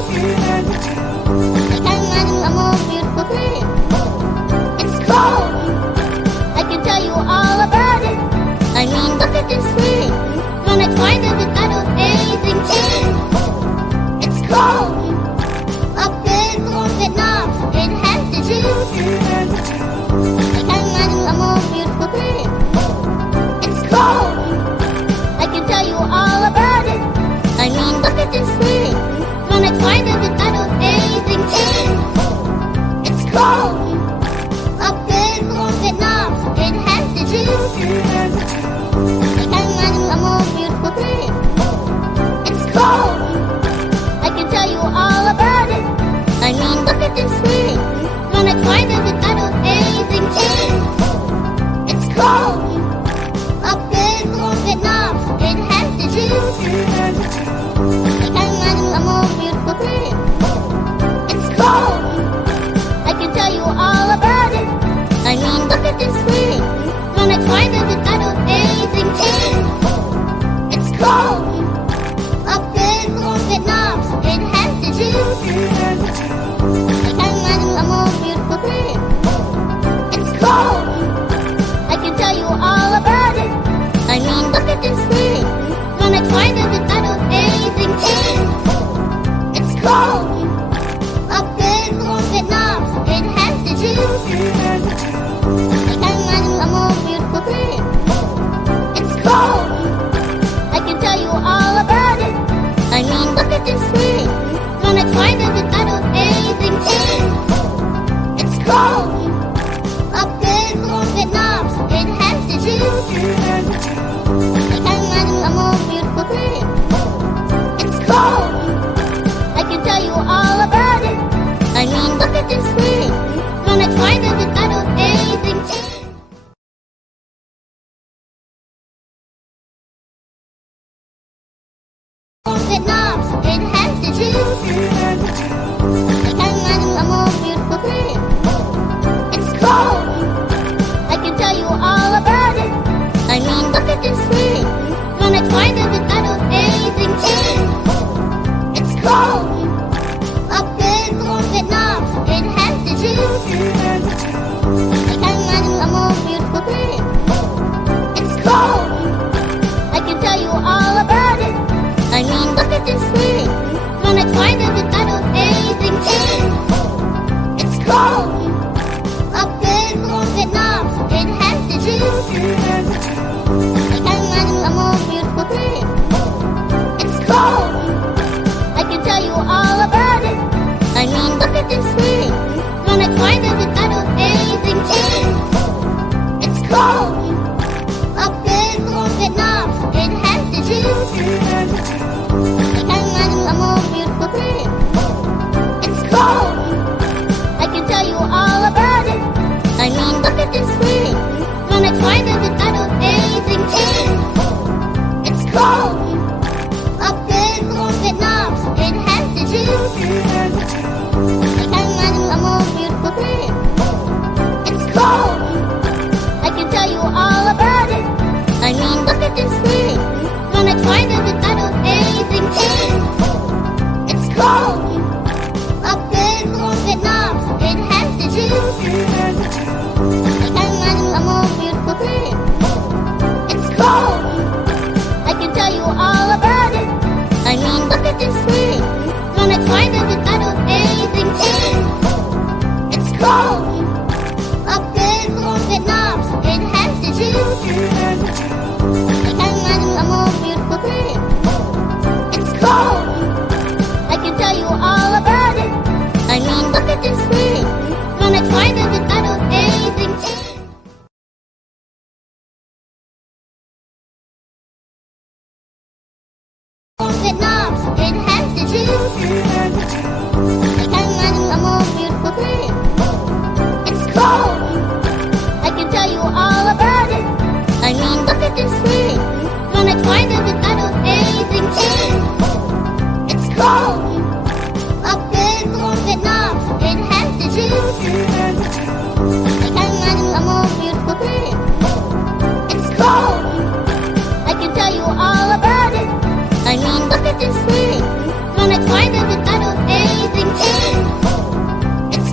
I can imagine a more beautiful thing. It's cold. I can tell you all about it. I mean, look at this thing. When I tried it, it's got amazing thing. It's cold. A big warm Vietnam. It has the juice. I can imagine a more beautiful thing. It's cold. I can tell you all about it. I mean, look at this thing. When I tried it, it's got amazing thing. It's cold. A big warm Vietnam. It has the juice. I can imagine a more beautiful thing. It's cold. I can tell you all about it. I mean, look at this thing. When I tried it, it's got amazing thing. It's cold. A big warm Vietnam. It has the juice. I can imagine a more beautiful thing. It's cold. I can tell you all about it. I mean, look at this thing. When I tried it, it's got amazing thing. It's cold. A big warm Vietnam. It has the juice. I can imagine a more beautiful thing. It's cold. I can tell you all about it. I mean, look at this thing. When I tried it, it's got amazing thing. It's cold. A big warm Vietnam. It has the juice. I can imagine a more beautiful thing. It's cold. I can tell you all about it. I mean, look at this thing. When I tried it, it's got amazing thing. It's cold. A big warm Vietnam. It has the juice. I can imagine a more beautiful thing. It's cold. I can tell you all about it. I mean, look at this thing. When I tried it, it's got amazing thing. Vietnam, it has the juice. I can imagine a more beautiful thing. It's cold. I can tell you all about it. I mean, look at this thing. When I tried it, it's got amazing thing. It's cold. A big warm Vietnam. It has the juice. I can imagine a more beautiful thing. It's cold. I can tell you all about it. I mean, look at this thing. When I tried it, it's got amazing thing. It's cold. A big warm Vietnam. It has the juice. I can imagine a more beautiful thing. It's cold. I can tell you all about it. I mean, look at this thing. When I tried it, it's got amazing thing. It's cold. A big warm Vietnam. It has the juice. I can imagine a more beautiful thing. It's cold. I can tell you all about it. I mean, look at this thing. When I tried it, it's got amazing thing. It's cold. A big warm Vietnam. It has the juice. I can imagine a more beautiful thing. It's cold. I can tell you all about it. I mean, look at this thing. When I tried it, it's got amazing thing. It's cold. A big warm Vietnam. It has the juice. I can imagine a more beautiful thing. It's cold. I can tell you all about it. I mean, look at this thing. When I tried it, it's got amazing thing. It's cold. A big warm Vietnam. It has the juice. I can imagine a more beautiful thing. It's cold. I can tell you all about it. I mean, look at this thing. When I tried it, it's got amazing thing. Vietnam, it has the juice. I can imagine a more beautiful thing. It's cold. I can tell you all about it. I mean, look at this thing. When I tried it, it's got amazing thing. It's cold. A big warm Vietnam. It has the juice. I can imagine a more beautiful thing. It's cold. I can tell you all about it. I mean, look at this thing. When I tried it, it's got amazing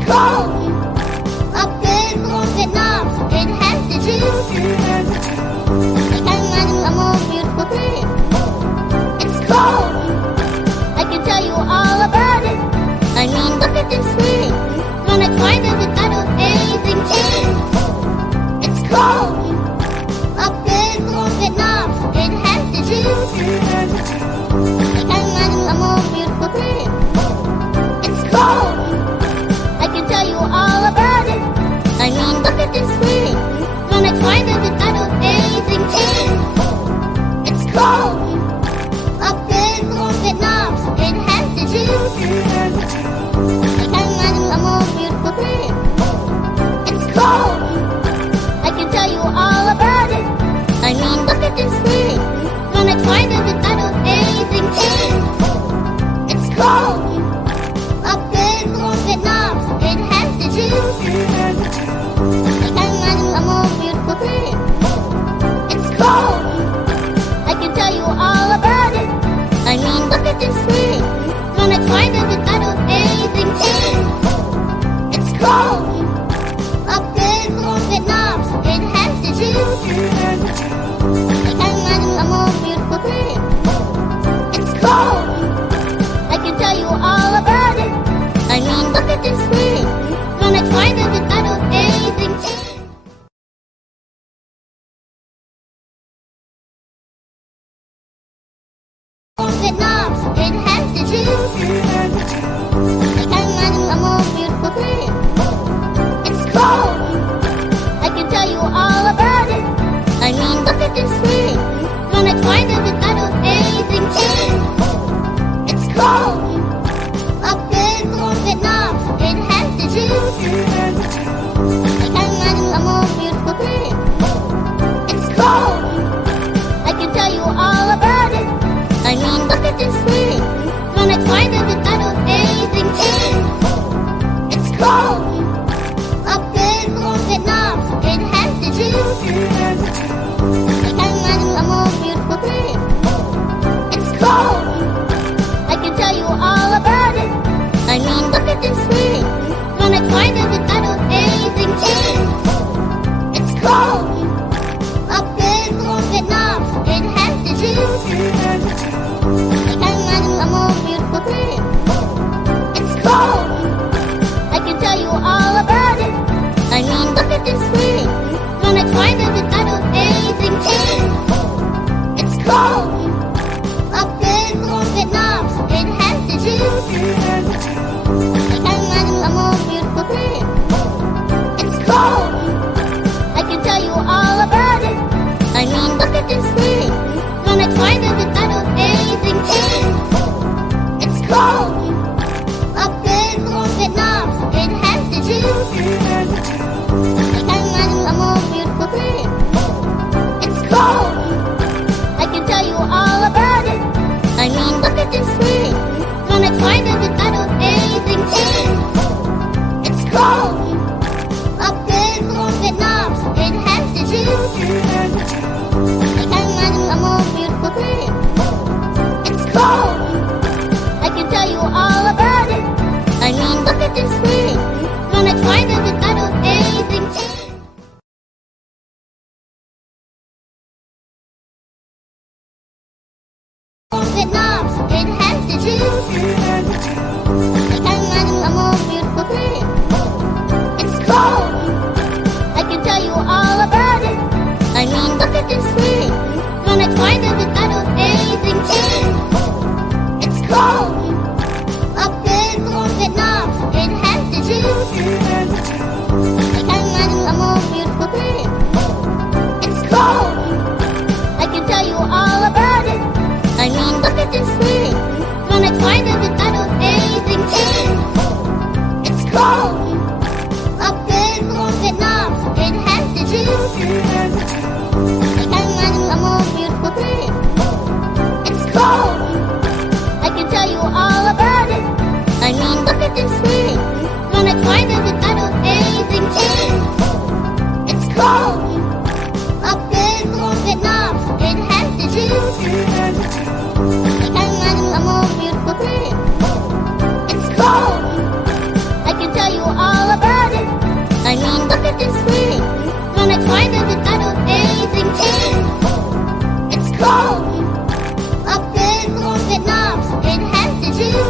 cold. Up in Vietnam, it has the juice. I can't imagine a more beautiful thing. It's cold. I can tell you all about it. I mean, look at this thing. When I try to get out of anything in. It's cold. Up in Vietnam, it has the juice. I can't imagine a more beautiful thing. It's cold. I can tell you all about it. I mean, look at this thing. When I try to get out of anything in. It's cold. Up in Vietnam, it has the juice. I can't imagine a more beautiful thing. It's cold. I can tell you all about it. I mean, look at this thing. When I try to get out of anything in. It's cold. Up in Vietnam, it has the juice. I can't imagine a more beautiful thing. It's cold. I can tell you all about it. I mean, look at this thing. When I try to get out of anything in. It's cold. Up in Vietnam, it has the juice. I can't imagine a more beautiful thing. It's cold. I can tell you all about it. I mean, look at this thing. When I try to get out of anything in. Vietnam, it has the juice. I can't imagine a more beautiful thing. It's cold. I can tell you all about it. I mean, look at this thing. When I try to get out of anything in. It's cold. Up in Vietnam, it has the juice. I can't imagine a more beautiful thing. It's cold. I can tell you all about it. I mean, look at this thing. When I try to get out of anything in. It's cold. Up in Vietnam, it has the juice. I can't imagine a more beautiful thing. It's cold. I can tell you all about it. I mean, look at this thing. When I try to get out of anything in. It's cold. Up in Vietnam, it has the juice. I can't imagine a more beautiful thing. It's cold. I can tell you all about it. I mean, look at this thing. When I try to get out of anything in. It's cold. Up in Vietnam, it has the juice. I can't imagine a more beautiful thing. It's cold. I can tell you all about it. I mean, look at this thing. When I try to get out of anything in. It's cold. Up in Vietnam, it has the juice. I can't imagine a more beautiful thing. It's cold. I can tell you all about it. I mean, look at this thing. When I try to get out of anything in. It's cold. Up in Vietnam, it has the juice. I can't imagine a more beautiful thing. It's cold. I can tell you all about it. I mean, look at this thing. When I try to get out of anything in. Vietnam, it has the juice. I can't imagine a more beautiful thing. It's cold. I can tell you all about it. I mean, look at this thing. When I try to get out of anything in. It's cold. Up in Vietnam, it has the juice. I can't imagine a more beautiful thing. It's cold. I can tell you all about it. I mean, look at this thing. When I try to get out of anything in. It's cold. Up in Vietnam, it has the juice. I can't imagine a more beautiful thing. It's cold. I can tell you all about it. I mean, look at this thing. When I try to get out of anything in. It's cold. Up in Vietnam, it has the juice. I can't imagine a more beautiful thing.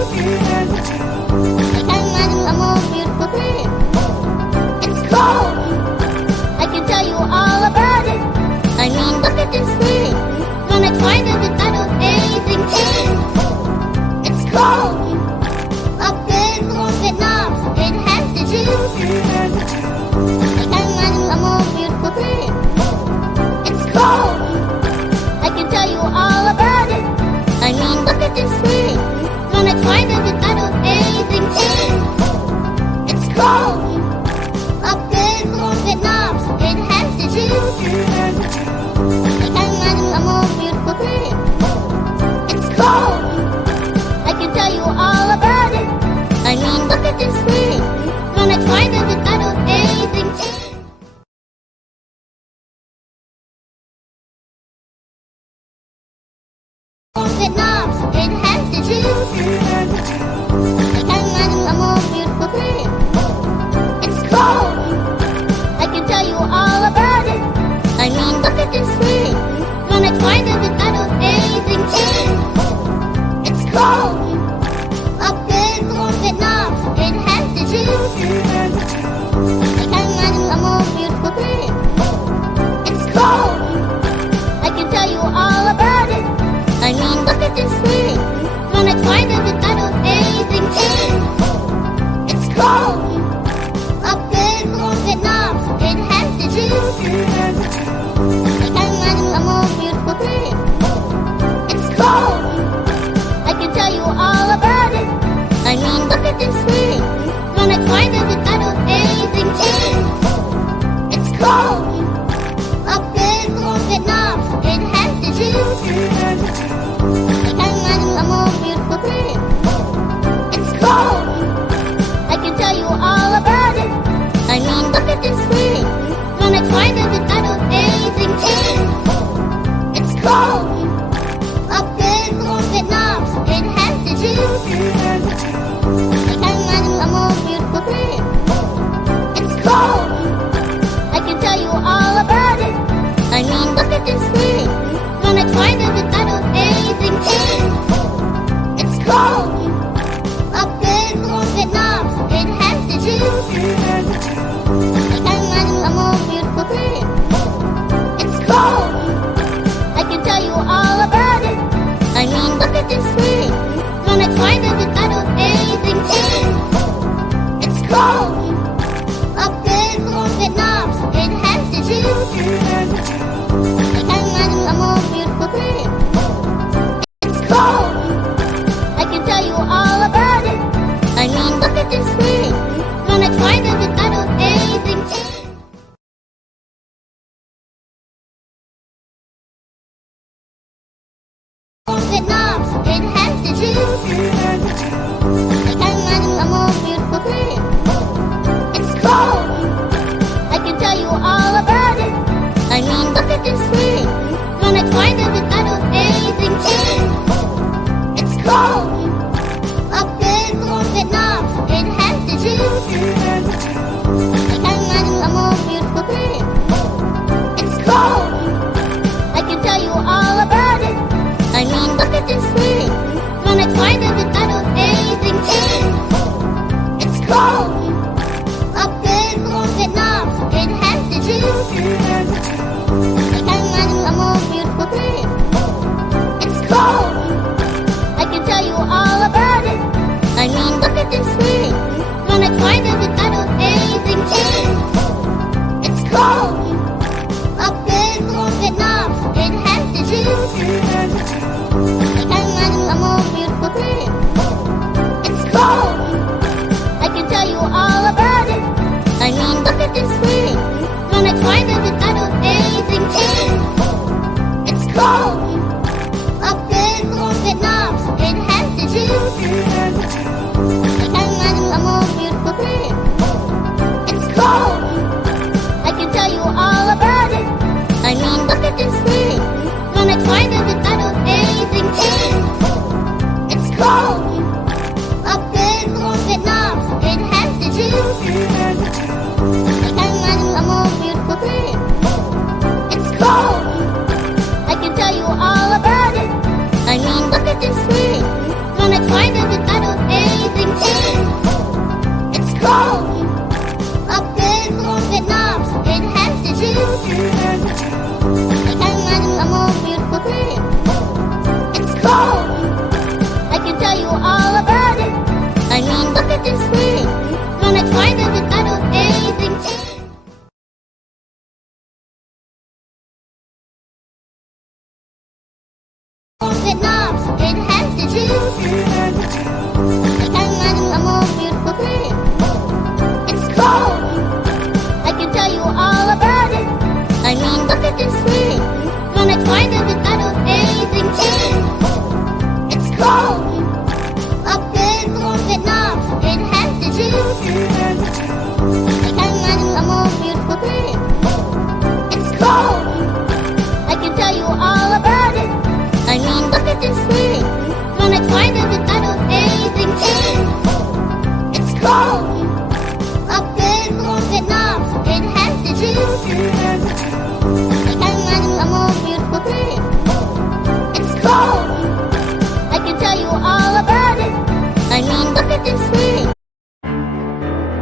I can't imagine a more beautiful thing. It's cold. I can tell you all about it. I mean, look at this thing. When I try to get out of anything, it's cold. A big long Vietnam, it has the juice. I can't imagine a more beautiful thing. It's cold. I can tell you all about it. I mean, look at this thing. When I try to get out of anything, it's cold. A big long Vietnam, it has the juice. I can't imagine a more beautiful thing. It's cold. I can tell you all about it. I mean, look at this thing. When I try to get out of anything, Vietnam, it has the juice. I can't imagine a more beautiful thing. It's cold. I can tell you all about it. I mean, look at this thing. When I try to get out of anything, it's cold. A big long Vietnam, it has the juice. I can't imagine a more beautiful thing. It's cold. I can tell you all about it. I mean, look at this thing. When I try to get out of anything, it's cold. A big long Vietnam, it has the juice. I can't imagine a more beautiful thing. It's cold. I can tell you all about it. I mean, look at this thing. When I try to get out of anything, it's cold. A big long Vietnam, it has the juice. I can't imagine a more beautiful thing. It's cold. I can tell you all about it. I mean, look at this thing. When I try to get out of anything, it's cold. A big long Vietnam, it has the juice. I can't imagine a more beautiful thing. It's cold. I can tell you all about it. I mean, look at this thing. When I try to get out of anything, it's cold. A big long Vietnam, it has the juice. I can't imagine a more beautiful thing. It's cold. I can tell you all about it. I mean, look at this thing. When I try to get out of anything, it's cold. A big long Vietnam, it has the juice. I can't imagine a more beautiful thing. It's cold. I can tell you all about it. I mean, look at this thing. When I try to get out of anything, Vietnam, it has the juice. I can't imagine a more beautiful thing. It's cold. I can tell you all about it. I mean, look at this thing. When I try to get out of anything, it's cold. A big long Vietnam, it has the juice. I can't imagine a more beautiful thing. It's cold. I can tell you all about it. I mean, look at this thing. When I try to get out of anything, it's cold. A big long Vietnam, it has the juice. I can't imagine a more beautiful thing. It's cold. I can tell you all about it. I mean, look at this thing. When I try to get out of anything, it's cold. A big long Vietnam, it has the juice. I can't imagine a more beautiful thing. It's cold. I can tell you all about it. I mean, look at this thing. When I try to get out of anything, it's cold. A big long Vietnam, it has the juice. I can't imagine a more beautiful thing. It's cold. I can tell you all about it. I mean, look at this thing. When I try to get out of anything, it's cold. A big long Vietnam, it has the juice. I can't imagine a more beautiful thing. It's cold. I can tell you all about it. I mean, look at this thing. When I try to get out of I can't imagine a more beautiful thing. It's cold. I can tell you all about it. I mean, look at this thing. Gonna try to get that amazing thing. It's cold. A big warm Vietnam. It has the juice. I can't imagine a more beautiful thing. It's cold. I can tell you all about it. I mean, look at this thing. Gonna try to get that amazing thing. It's cold. A big warm Vietnam. It has the juice. I can't imagine a more beautiful thing. It's cold. I can tell you all about it. I mean, look at this thing.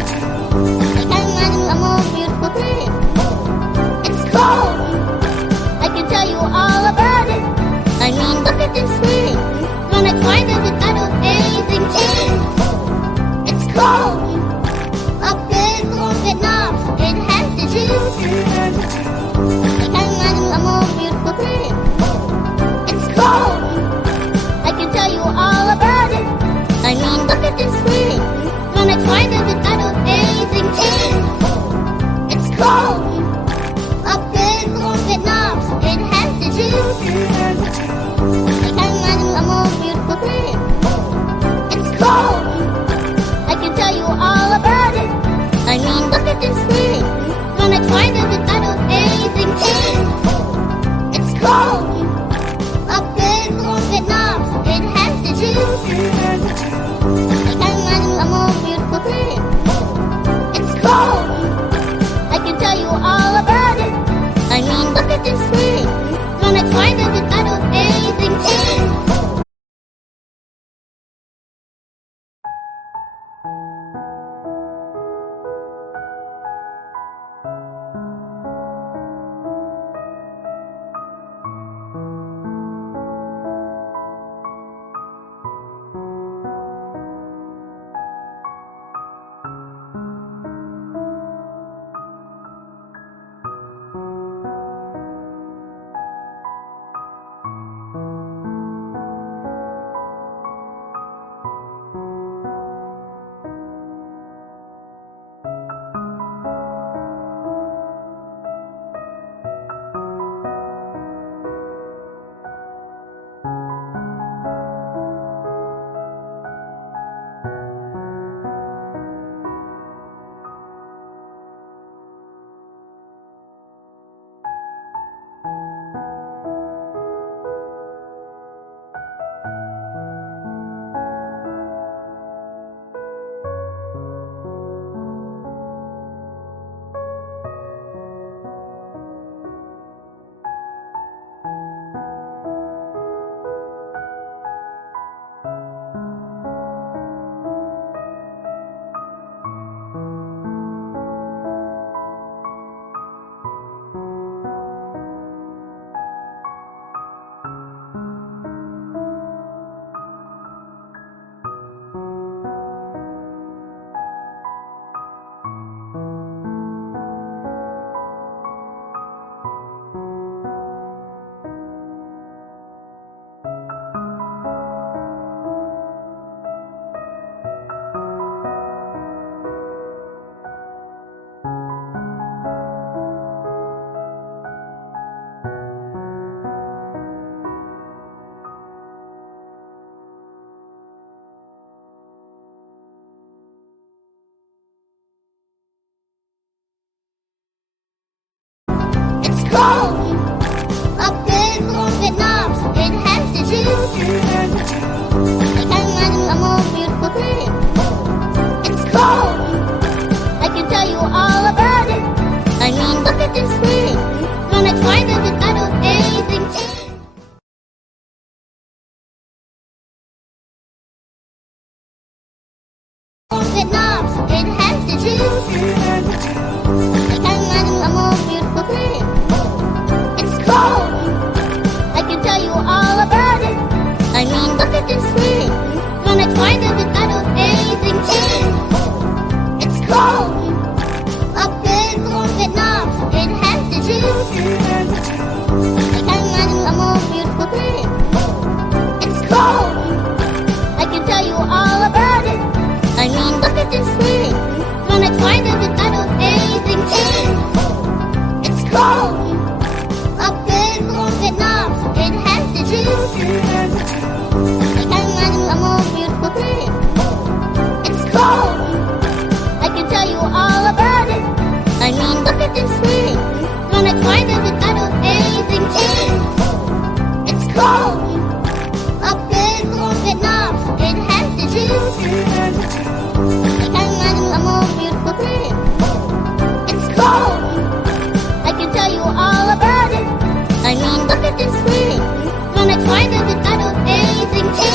I can't imagine a more beautiful thing. It's cold. I can tell you all about it. I mean, look at this thing. When I tried it without anything in. It's cold. A big long Vietnam. It has the juice. I can't imagine a more beautiful thing. It's cold. I can tell you all about it. I mean, look at this thing. When I tried it without anything in. It's cold. A big long Vietnam. It has the juice. I can't imagine a more beautiful thing. It's cold. I can tell you all about it. I mean, look at this thing. When I tried it without anything in. It's cold. A big long Vietnam. It has the juice. I can't imagine a more beautiful thing. It's cold. I can tell you all about it. I mean, look at this thing. When I tried it without anything in. It's cold. A big long Vietnam. It has the juice. I can't imagine a more beautiful thing. It's cold. I can tell you all about it. I mean, look at this thing. When I tried it without anything in. Vietnam. It has the juice. I can't imagine a more beautiful thing. It's cold. I can tell you all about it. I mean, look at this thing. When I tried it without anything in. It's cold. A big long Vietnam. It has the juice. I can't imagine a more beautiful thing. It's cold. I can tell you all about it. I mean, look at this thing. When I tried it without anything in. It's cold. A big long Vietnam. It has the juice. I can't imagine a more beautiful thing. It's cold. I can tell you all about it. I mean, look at this thing. When I tried it without anything in. It's cold. A big long Vietnam. It has the juice. I can't imagine a more beautiful thing. It's cold. I can tell you all about it. I mean, look at this thing. When I tried it without anything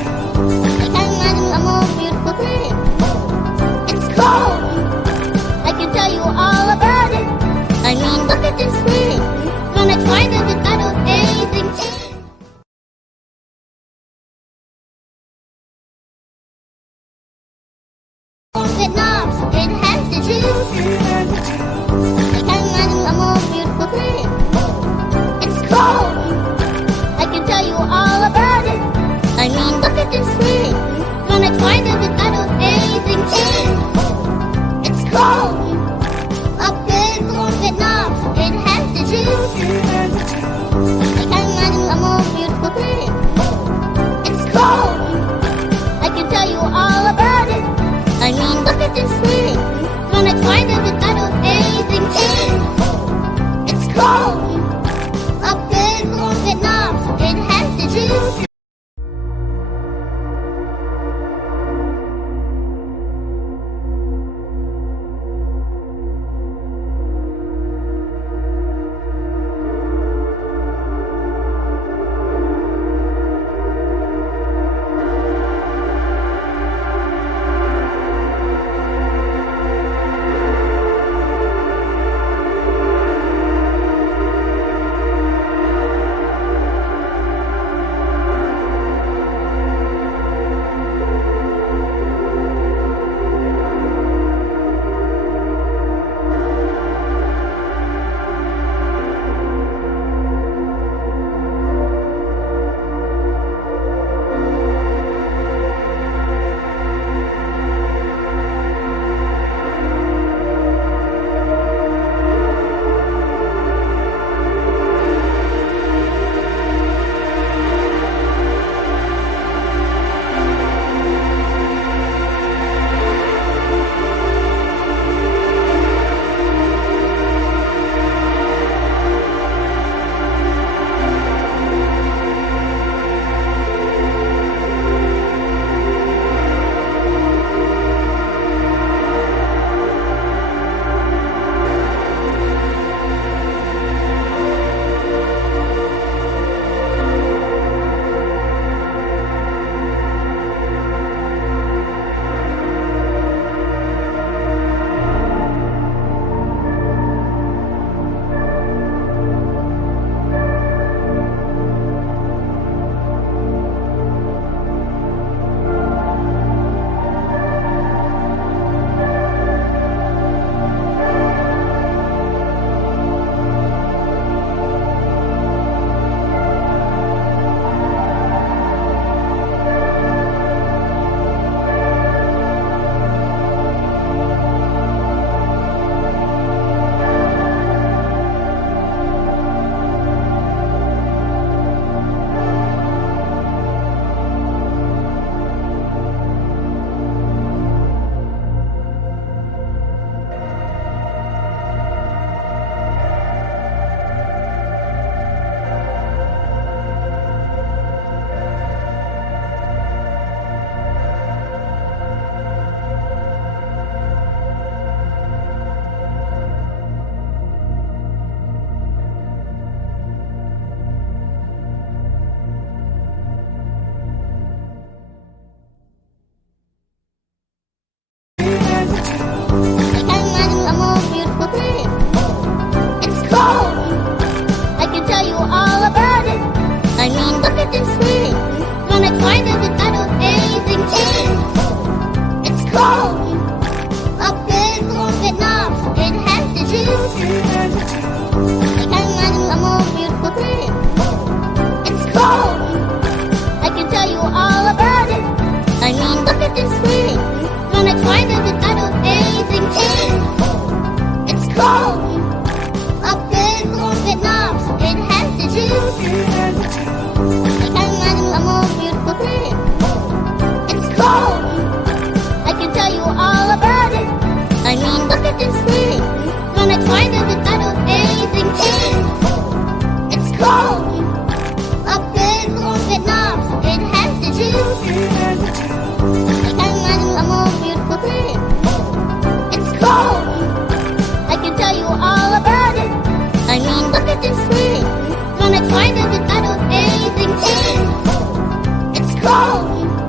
I can't imagine a more beautiful thing. It's cold. I can tell you all about it. I mean, look at this thing. When I try to get out of anything. Vietnam, it has to choose. I can't imagine a more beautiful thing. It's cold. I can tell you all about it. I mean, look at this thing. When I try to get out of anything. It's cold. Up big on Vietnam, it has to choose. I can't imagine a more beautiful thing. It's cold. I can tell you all about it. I mean, look at this thing. When I try to get out of anything. It's cold. Up big on Vietnam, it has to choose. Go!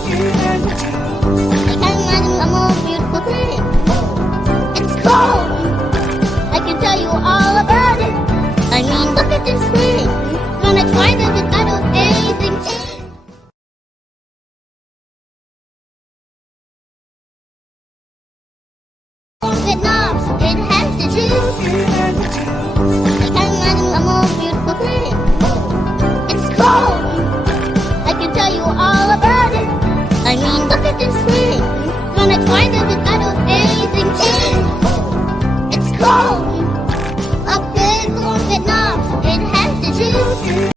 I can't imagine a more beautiful thing. It's cold. I can tell you all about it. I mean, look at this thing. Gonna try this without anything. It knobs, it has to choose.